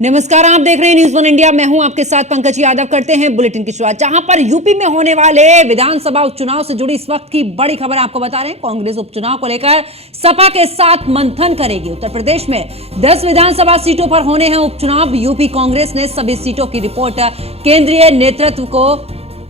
नमस्कार, आप देख रहे हैं न्यूज़ वन इंडिया। मैं हूं आपके साथ पंकज यादव। करते हैं बुलेटिन की शुरुआत, जहां पर यूपी में होने वाले विधानसभा उपचुनाव से जुड़ी इस वक्त की बड़ी खबर आपको बता रहे हैं। कांग्रेस उपचुनाव को लेकर सपा के साथ मंथन करेगी। उत्तर प्रदेश में 10 विधानसभा सीटों पर होने हैं उपचुनाव। यूपी कांग्रेस ने सभी सीटों की रिपोर्ट केंद्रीय नेतृत्व को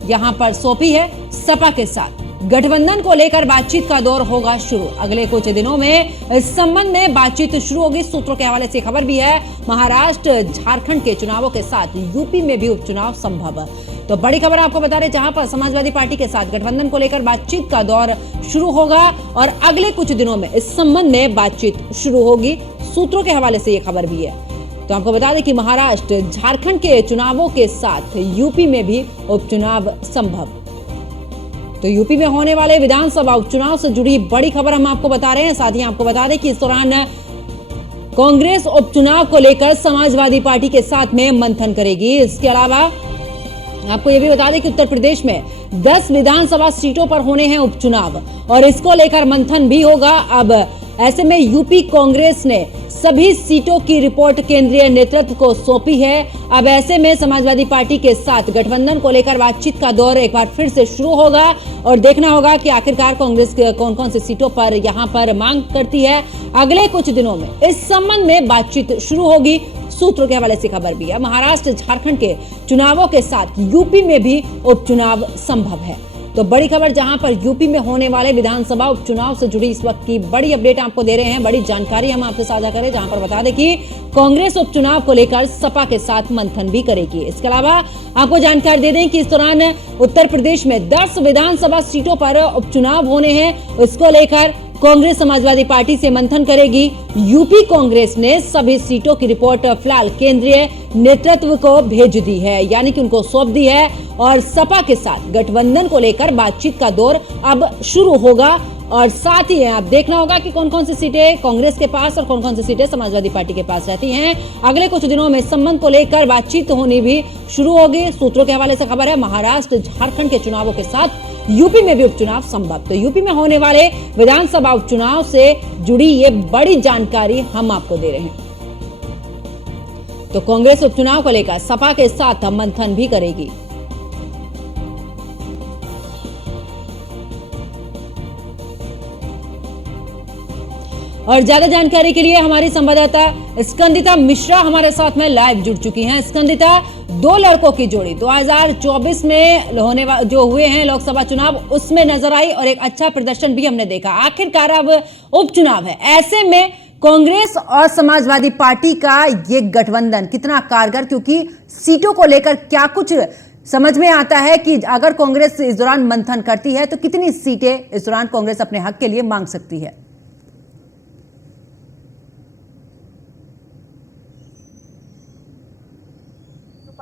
यहां पर सौंपी है। सपा के साथ गठबंधन को लेकर बातचीत का दौर होगा शुरू। अगले कुछ दिनों में इस संबंध में बातचीत शुरू होगी। सूत्रों के हवाले से खबर भी है, महाराष्ट्र झारखंड के चुनावों के साथ यूपी में भी उपचुनाव संभव। तो बड़ी खबर आपको बता रहे, जहां पर समाजवादी पार्टी के साथ गठबंधन को लेकर बातचीत का दौर शुरू होगा और अगले कुछ दिनों में इस संबंध में बातचीत शुरू होगी। सूत्रों के हवाले से यह खबर भी है। तो आपको बता दें कि महाराष्ट्र झारखंड के चुनावों के साथ यूपी में भी उपचुनाव संभव। तो यूपी में होने वाले विधानसभा उपचुनाव से जुड़ी बड़ी खबर हम आपको बता रहे हैं। साथ ही आपको बता दें कि इस दौरान कांग्रेस उपचुनाव को लेकर समाजवादी पार्टी के साथ में मंथन करेगी। इसके अलावा आपको यह भी बता दें कि उत्तर प्रदेश में 10 विधानसभा सीटों पर होने हैं उपचुनाव और इसको लेकर मंथन भी होगा। अब ऐसे में यूपी कांग्रेस ने सभी सीटों की रिपोर्ट केंद्रीय नेतृत्व को सौंपी है। अब ऐसे में समाजवादी पार्टी के साथ गठबंधन को लेकर बातचीत का दौर एक बार फिर से शुरू होगा और देखना होगा कि आखिरकार कांग्रेस कौन कौन सी सीटों पर यहां पर मांग करती है। अगले कुछ दिनों में इस संबंध में बातचीत शुरू होगी। सूत्रों के हवाले से खबर भी है, महाराष्ट्र झारखंड के चुनावों के साथ यूपी में भी उपचुनाव संभव है। तो बड़ी खबर, जहां पर यूपी में होने वाले विधानसभा उपचुनाव से जुड़ी इस वक्त की बड़ी अपडेट आपको दे रहे हैं। बड़ी जानकारी हम आपसे साझा करें, जहां पर बता दें कि कांग्रेस उपचुनाव को लेकर सपा के साथ मंथन भी करेगी। इसके अलावा आपको जानकारी दे दें कि इस दौरान उत्तर प्रदेश में 10 विधानसभा सीटों पर उपचुनाव होने हैं। इसको लेकर कांग्रेस समाजवादी पार्टी से मंथन करेगी। यूपी कांग्रेस ने सभी सीटों की रिपोर्ट फिलहाल केंद्रीय नेतृत्व को भेज दी है, यानी कि उनको सौंप दी है और सपा के साथ गठबंधन को लेकर बातचीत का दौर अब शुरू होगा। और साथ ही आप देखना होगा कि कौन कौन सी सीटें कांग्रेस के पास और कौन कौन सी सीटें समाजवादी पार्टी के पास रहती हैं। अगले कुछ दिनों में इस संबंध को लेकर बातचीत होनी भी शुरू होगी। सूत्रों के हवाले से खबर है, महाराष्ट्र झारखंड के चुनावों के साथ यूपी में भी उपचुनाव संभव। तो यूपी में होने वाले विधानसभा उपचुनाव से जुड़ी ये बड़ी जानकारी हम आपको दे रहे हैं। तो कांग्रेस उपचुनाव को लेकर सपा के साथ मंथन भी करेगी। और ज्यादा जानकारी के लिए हमारी संवाददाता स्कंदिता मिश्रा हमारे साथ में लाइव जुड़ चुकी हैं। स्कंदिता, दो लड़कों की जोड़ी 2024 में जो हुए हैं लोकसभा चुनाव, उसमें नजर आई और एक अच्छा प्रदर्शन भी हमने देखा। आखिरकार अब उपचुनाव है, ऐसे में कांग्रेस और समाजवादी पार्टी का ये गठबंधन कितना कारगर, क्योंकि सीटों को लेकर क्या कुछ समझ में आता है कि अगर कांग्रेस इस दौरान मंथन करती है तो कितनी सीटें इस दौरान कांग्रेस अपने हक के लिए मांग सकती है?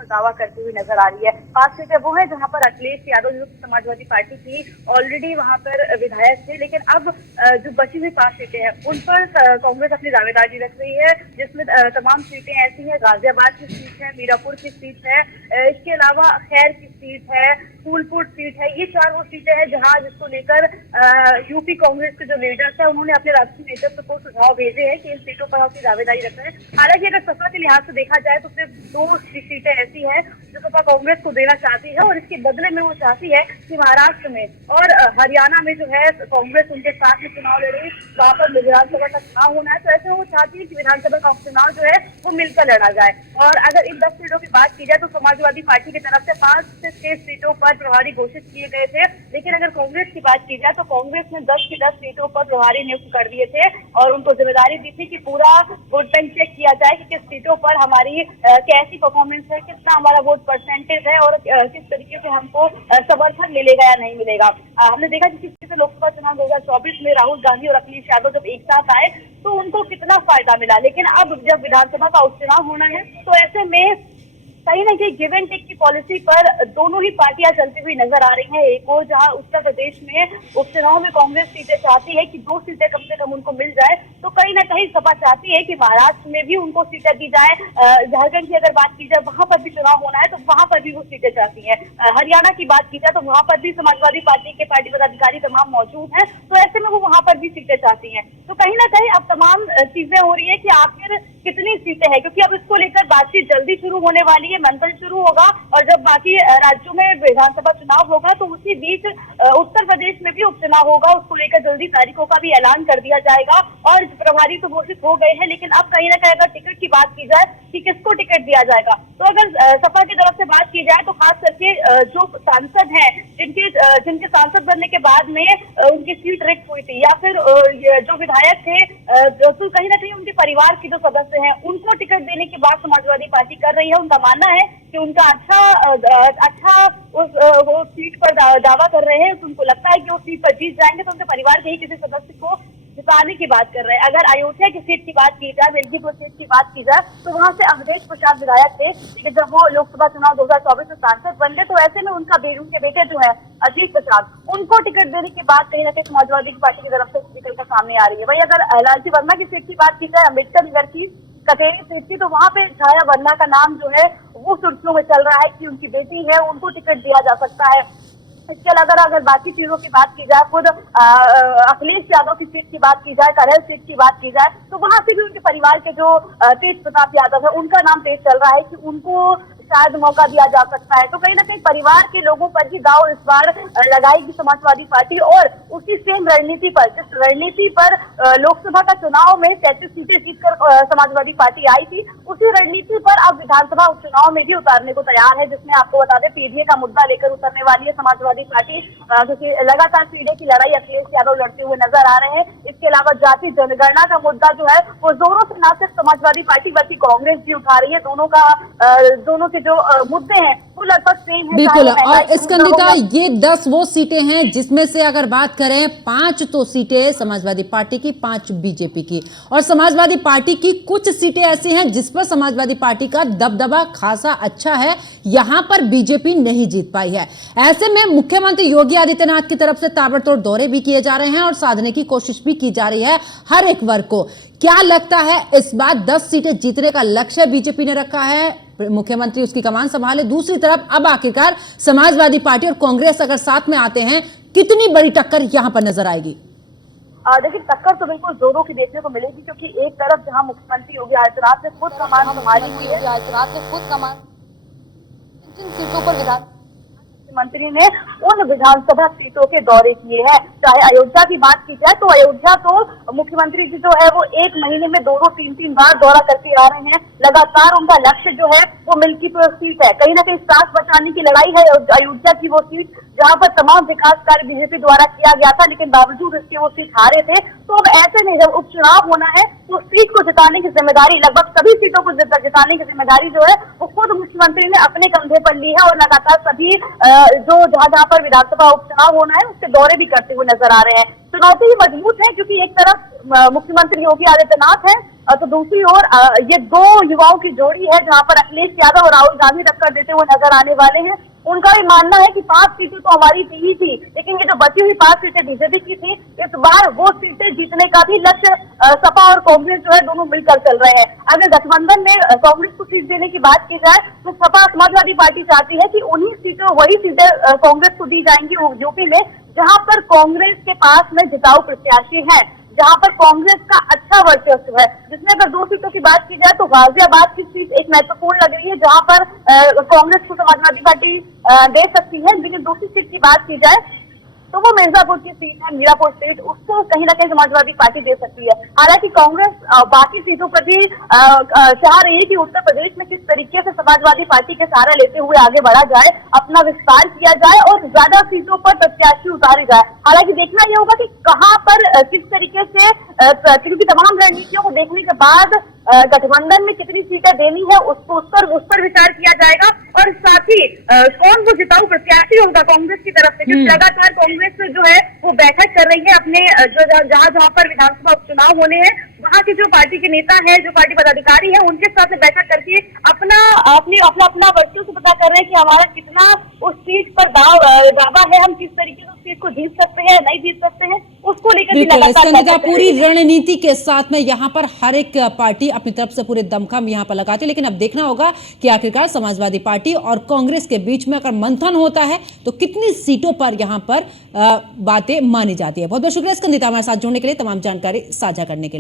दावा करती हुई नजर आ रही है। 5 सीटें वो है जहां पर अखिलेश यादव जो समाजवादी पार्टी की ऑलरेडी वहां पर विधायक थे, लेकिन अब जो बची हुई 5 सीटें हैं उन पर कांग्रेस अपनी दावेदारी रख रही है, जिसमें तमाम सीटें ऐसी हैं। गाजियाबाद की सीट है, मीरापुर की सीट है, इसके अलावा खैर की सीट है, फूलपुर सीट है। ये 4 वो सीटें हैं जहां जिसको लेकर यूपी कांग्रेस के जो लीडर्स है उन्होंने अपने राष्ट्रीय नेतृत्व को सुझाव भेजे हैं कि इन सीटों पर अपनी दावेदारी रख रहे हैं। हालांकि अगर सपा के लिहाज से देखा जाए तो सिर्फ 2 सीटें ऐसी है जो सपा कांग्रेस को देना चाहती है और इसके बदले में वो चाहती है कि महाराष्ट्र में और हरियाणा में जो है कांग्रेस उनके साथ में चुनाव लड़ रही, वहां पर विधानसभा का चुनाव होना है। तो ऐसे वो चाहती है कि विधानसभा का उपचुनाव जो है वो मिलकर लड़ा जाए। और अगर इन 10 सीटों की बात की जाए तो समाजवादी पार्टी की तरफ से 5 से 6 सीटों पर प्रभारी घोषित किए गए थे, लेकिन अगर कांग्रेस की बात की जाए तो कांग्रेस ने 10 की 10 सीटों पर प्रभारी नियुक्त कर दिए थे और उनको जिम्मेदारी दी थी कि पूरा वोट बैंक चेक किया जाए कि किस सीटों पर हमारी कैसी परफॉर्मेंस है, कितना हमारा वोट परसेंटेज है और किस तरीके से हमको समर्थन मिलेगा या नहीं मिलेगा। हमने देखा कि किस तरह से लोकसभा चुनाव 2024 में राहुल गांधी और अखिलेश यादव जब एक साथ आए तो उनको कितना फायदा मिला, लेकिन अब जब विधानसभा का उपचुनाव होना है तो ऐसे में कहीं ना कहीं गिव एंड टेक की पॉलिसी पर दोनों ही पार्टियां चलती हुई नजर आ रही हैं। एक और जहां उत्तर प्रदेश में उपचुनाव में कांग्रेस सीटें चाहती है कि 2 सीटें कम से कम उनको मिल जाए, तो कहीं ना कहीं सपा चाहती है कि महाराष्ट्र में भी उनको सीटें दी जाए। झारखंड की अगर बात की जाए वहां पर भी चुनाव होना है तो वहां पर भी वो सीटें चाहती है। हरियाणा की बात की जाए तो वहां पर भी समाजवादी पार्टी के पार्टी पदाधिकारी तमाम मौजूद हैं, तो ऐसे में वो वहां पर भी सीटें चाहती हैं। तो कहीं ना कहीं अब तमाम चीजें हो रही है कि आखिर कितनी सीटें हैं, क्योंकि अब इसको लेकर बातचीत जल्दी शुरू होने वाली है, मंथन शुरू होगा और जब बाकी राज्यों में विधानसभा चुनाव होगा तो उसी बीच उत्तर प्रदेश में भी उपचुनाव होगा। उसको लेकर जल्दी तारीखों का भी ऐलान कर दिया जाएगा और प्रभारी तो घोषित हो गए हैं, लेकिन अब कहीं ना कहीं अगर टिकट की बात की जाए कि किसको टिकट दिया जाएगा, तो अगर सपा की तरफ से बात की जाए तो खास करके जो सांसद हैं जिनके सांसद बनने के बाद में उनकी सीट रिक्त हुई थी, या फिर जो विधायक थे तो कहीं ना कहीं उनके परिवार के जो सदस्य हैं उनको टिकट देने की बात समाजवादी पार्टी कर रही है। उनका मानना है कि उनका अच्छा वो सीट पर दावा कर रहे हैं, तो उनको लगता है कि वो सीट पर जीत जाएंगे, तो उनके परिवार के ही किसी सदस्य को जिताने की बात कर रहे हैं। अगर अयोध्या की सीट की बात की जाए, वेलगीपुर सीट की बात की जाए, तो वहां से अवधेश प्रसाद विधायक थे, लेकिन जब वो लोकसभा चुनाव 2024 में सांसद बन गए तो ऐसे में उनके बेटे जो है अजीत प्रसाद, उनको टिकट देने की बात कहीं ना कहीं समाजवादी पार्टी की तरफ से निकल कर सामने आ रही है। वही अगर लालजी वर्मा की सीट की बात की जाए, अम्बेडकर नगर की कचेरी सीट थी, तो वहां पे छाया वर्मा का नाम जो है वो सुर्खियों में चल रहा है कि उनकी बेटी है, उनको टिकट दिया जा सकता है। इसके अलावा अगर बाकी चीजों की बात की जाए, खुद अखिलेश यादव की सीट की बात की जाए, करहल सीट की बात की जाए, तो वहां से भी उनके परिवार के जो तेज प्रताप यादव है उनका नाम तेज चल रहा है कि उनको शायद मौका दिया जा सकता है। तो कहीं ना कहीं परिवार के लोगों पर ही दांव इस बार लगाएगी समाजवादी पार्टी, और उसी सेम रणनीति पर जिस रणनीति पर लोकसभा का चुनाव में 33 सीटें जीतकर समाजवादी पार्टी आई थी, उसी रणनीति पर अब विधानसभा उपचुनाव में भी उतारने को तैयार है, जिसमें आपको बता दें पीडीए का मुद्दा लेकर उतरने वाली है समाजवादी पार्टी, क्योंकि लगातार पीडीए की लड़ाई अखिलेश यादव लड़ते हुए नजर आ रहे हैं। इसके अलावा जाति जनगणना का मुद्दा जो है वो जोरों से न सिर्फ समाजवादी पार्टी बल्कि कांग्रेस भी उठा रही है। दोनों के जो मुद्दे हैं वो लगभग सेम है। बिल्कुल, और स्कंदिता ये 10 वो सीटें हैं जिसमें से अगर बात करें 5 तो सीटें समाजवादी पार्टी की, 5 बीजेपी की, और समाजवादी पार्टी की कुछ सीटें ऐसी हैं जिस पर समाजवादी पार्टी का दबदबा खासा अच्छा है, यहां पर बीजेपी नहीं जीत पाई है। ऐसे में मुख्यमंत्री योगी आदित्यनाथ की तरफ से ताबड़तोड़ दौरे भी किए जा रहे हैं और साधने की कोशिश भी की जा रही है हर एक वर्ग को। क्या लगता है इस बार 10 सीटें जीतने का लक्ष्य बीजेपी ने रखा है, मुख्यमंत्री उसकी कमान संभाले, दूसरी तरफ अब आखिरकार समाजवादी पार्टी और कांग्रेस अगर साथ में आते हैं, कितनी बड़ी टक्कर यहां पर नजर आएगी? देखिए, टक्कर तो बिल्कुल जोरों की देखने को मिलेगी, क्योंकि एक तरफ जहां मुख्यमंत्री योगी आदित्यनाथ ने खुद कमान संभाली हुई है, जिन सीटों पर मुख्यमंत्री ने उन विधानसभा सीटों के दौरे किए हैं। चाहे अयोध्या की बात की जाए तो अयोध्या तो मुख्यमंत्री जी जो है वो 1 महीने में 2-2, 3-3 बार दौरा करके आ रहे हैं। लगातार उनका लक्ष्य जो है वो मिल्कीपुर सीट है, कहीं ना कहीं सास बचाने की लड़ाई है। अयोध्या की वो सीट जहाँ पर तमाम विकास कार्य बीजेपी द्वारा किया गया था, लेकिन बावजूद इसके वो सीट हारे थे। तो अब ऐसे में जब उपचुनाव होना है तो सीट को जिताने की जिम्मेदारी, लगभग सभी सीटों को जिताने की जिम्मेदारी जो है वो खुद मुख्यमंत्री ने अपने कंधे पर ली है, और लगातार सभी जो जहाँ पर विधानसभा उपचुनाव होना है उसके दौरे भी करते हुए नजर आ रहे हैं। चुनौती मजबूत है, क्योंकि एक तरफ मुख्यमंत्री योगी आदित्यनाथ है, तो दूसरी ओर ये 2 युवाओं की जोड़ी है जहां पर अखिलेश यादव और राहुल गांधी टक्कर देते हुए नजर आने वाले हैं। उनका भी मानना है कि 5 सीटें तो हमारी ही थी, लेकिन ये जो बची हुई 5 सीटें बीजेपी की थी, इस बार वो सीटें जीतने का भी लक्ष्य सपा और कांग्रेस जो है दोनों मिलकर चल रहे हैं। अगर गठबंधन में कांग्रेस को सीट देने की बात की जाए तो सपा समाजवादी पार्टी चाहती है कि वही सीटें कांग्रेस को दी जाएंगी यूपी में, जहां पर कांग्रेस के पास में जिताऊ प्रत्याशी है, जहां पर कांग्रेस का अच्छा वर्चस्व है। जिसमें अगर 2 सीटों की बात की जाए तो गाजियाबाद की सीट एक महत्वपूर्ण लग रही है, जहां पर कांग्रेस को समाजवादी पार्टी दे सकती है। लेकिन दूसरी सीट की बात की जाए तो वो मिर्जापुर की सीट है, मीरापुर सीट, उसको कहीं ना कहीं समाजवादी पार्टी दे सकती है। हालांकि कांग्रेस बाकी सीटों पर भी चाह रही है कि उत्तर प्रदेश में किस तरीके से समाजवादी पार्टी के सहारा लेते हुए आगे बढ़ा जाए, अपना विस्तार किया जाए और ज्यादा सीटों पर प्रत्याशी उतारे जाए। हालांकि देखना यह होगा कि कहां पर किस तरीके से, क्योंकि तमाम रणनीतियों को देखने के बाद गठबंधन में कितनी सीटें देनी है उसको उस पर विचार किया जाएगा, और साथ ही कौन वो जिताऊ प्रत्याशी होगा कांग्रेस की तरफ से, क्योंकि लगातार कांग्रेस जो है वो बैठक कर रही है अपने जहां पर विधानसभा उपचुनाव होने हैं वहां के जो पार्टी के नेता हैं, जो पार्टी पदाधिकारी हैं, उनके साथ में बैठक करके अपना वर्चस्व से पता कर रहे हैं कि हमारा कितना उस सीट पर दावा है, हम किस तरीके से उस सीट को जीत सकते हैं, नहीं जीत सकते हैं, उसको लेकर बिल्कुल स्कंदिता, पूरी रणनीति के साथ में यहाँ पर हर एक पार्टी अपनी तरफ से पूरे दमखम यहाँ पर लगाती है, लेकिन अब देखना होगा कि आखिरकार समाजवादी पार्टी और कांग्रेस के बीच में अगर मंथन होता है तो कितनी सीटों पर यहाँ पर बातें मानी जाती है। बहुत बहुत शुक्रिया स्कंदिता हमारे साथ जुड़ने के लिए, तमाम जानकारी साझा करने के लिए।